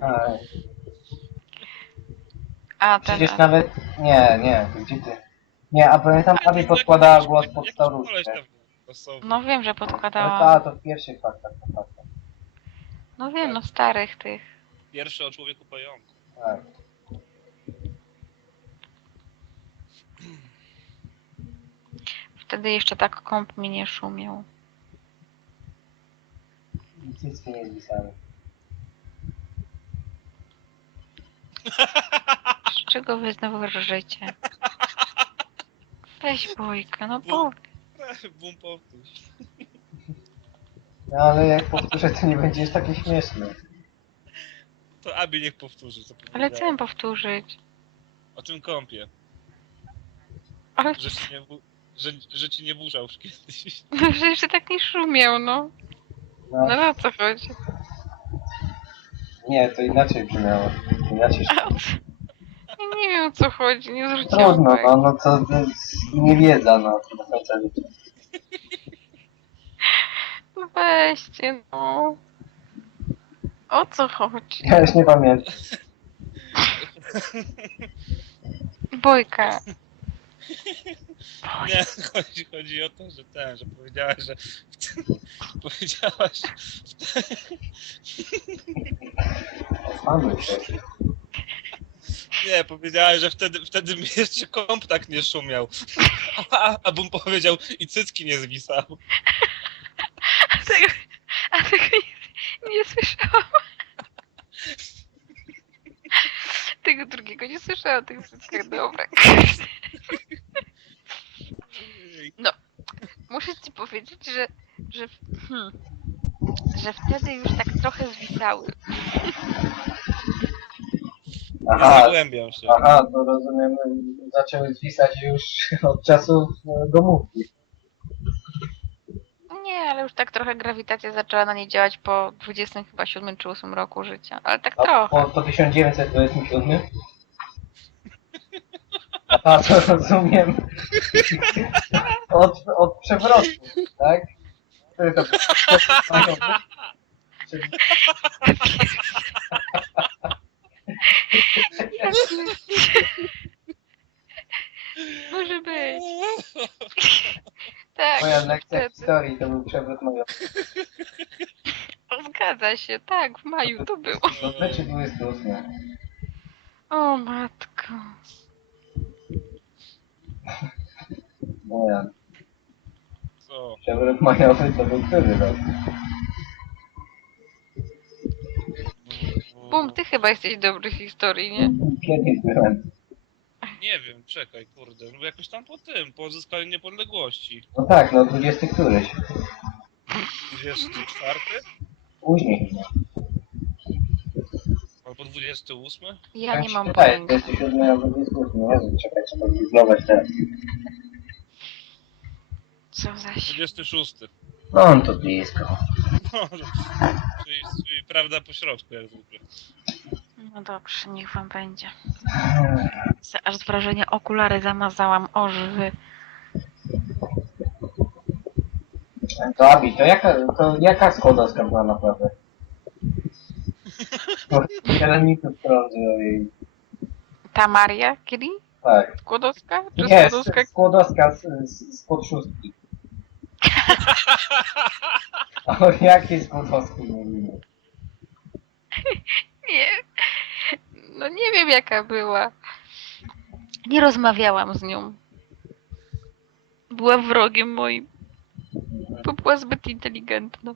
A, A, ten... przecież nawet... Nie, nie, gdzie ty? Nie, a pamiętam, Abi podkładała głos pod staruszkę. No wiem, że podkładała. ta, to w pierwszych faktach, to fakta. No wiem, no starych tych. Pierwszy o człowieku pająku. Tak. Wtedy jeszcze tak komp mi nie szumiał. I cycki nie zwisały. Z czego wy znowu rżycie? Weź bojka, no bo... Bum powtórz. No ale jak powtórzę, to nie będzie już takie śmieszne. To Abi niech powtórzy, co Ale powiedziała. co mam powtórzyć? O tym kąpie. Ale Że ci nie, bu- że, że ci nie burzał już kiedyś. że jeszcze tak nie szumiał, no. No, No o co chodzi? nie, to inaczej brzmiało. Ja nie wiem o co chodzi, nie zwróciłam Trudno, uwagi. no, no to, to jest niewiedza, no, to do końca życia. No weźcie, no. O co chodzi? Ja już nie pamiętam. Bojka. Nie, chodzi, chodzi o to, że ten, że powiedziałaś, że powiedziałaś, Panuj się. Nie, powiedziałaś, że wtedy, wtedy mi jeszcze komp tak nie szumiał. A, a bym powiedział i cycki nie zwisał. A tego, a tego nie, nie słyszałam. Tego drugiego nie słyszałam, tych wszystkich dobra. Muszę ci powiedzieć, że, że, hmm, że wtedy już tak trochę zwisały. Aha, Zagłębiam się. aha, to rozumiem, zaczęły zwisać już od czasów e, domówki. Nie, ale już tak trochę grawitacja zaczęła na nie działać po 20 chyba 7 czy 8 roku życia. Ale tak A trochę. po, po 1927? Aha, to rozumiem. Od, od przewrotu, tak? Który to Może być. Tak. moja lekcja wtedy. historii to był przewrót majowy. Zgadza się, tak, w maju to było. No, czy 28? O matko. Moja Co? przewrót majowy to był który rok? Bum, ty chyba jesteś dobry w historii, nie? Kiedyś byłem. Nie wiem, czekaj, kurde. No jakoś tam po tym, po odzyskaniu niepodległości. No tak, no 20 któryś. 24? Później. Albo 28? Ja Tak nie się mam wydaje, pojęcia. 27 albo 28. Jezu, czekaj, trzeba googlować teraz. Co za się. 26. No on to blisko. No, czyli, czyli prawda po środku, jak zwykle. No dobrze, niech wam będzie. Se- Aż z wrażenia okulary zamazałam ożywy. To Abi, to jaka, to jaka skłodowska była naprawdę? To Kierowników prądu i... Ta Maria, kiedy? Tak. Skłodowska? Czy Nie, Skłodowska? skłodowska z, z, z pod szóstki. O jakiej skłodowskiej mówimy? Nie. No nie wiem jaka była. Nie rozmawiałam z nią. Była wrogiem moim. Bo była zbyt inteligentna.